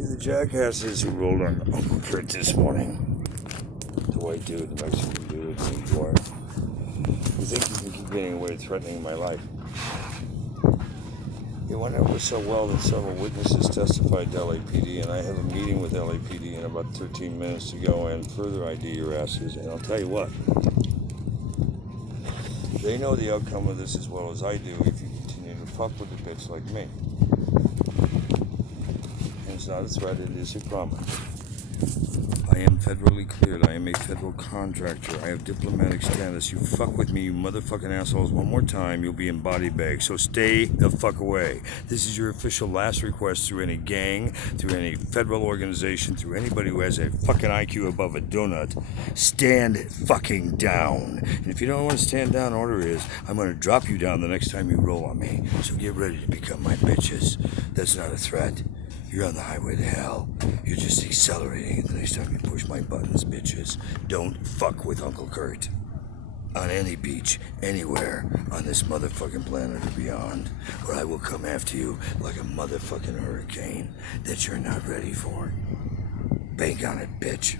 To the jackasses who rolled on Uncle Kurt this morning. The white dude, the Mexican dude, the dwarf. You think you can keep getting away threatening my life? You wonder it was so well that several witnesses testified to LAPD, and I have a meeting with LAPD in about 13 minutes to go and further ID your asses. And I'll tell you what, they know the outcome of this as well as I do if you continue to fuck with a bitch like me. And it's not a threat, it is a promise. I am federally cleared. I am a federal contractor. I have diplomatic status. You fuck with me, you motherfucking assholes, one more time, you'll be in body bags. So stay the fuck away. This is your official last request through any gang, through any federal organization, through anybody who has a fucking IQ above a donut. Stand fucking down. And if you don't want to stand down, order is, I'm going to drop you down the next time you roll on me. So get ready to become my bitches. That's not a threat. You're on the highway to hell. You're just accelerating the next time you push my buttons, bitches. Don't fuck with Uncle Kurt. On any beach, anywhere, on this motherfucking planet or beyond, or I will come after you like a motherfucking hurricane that you're not ready for. Bank on it, bitch.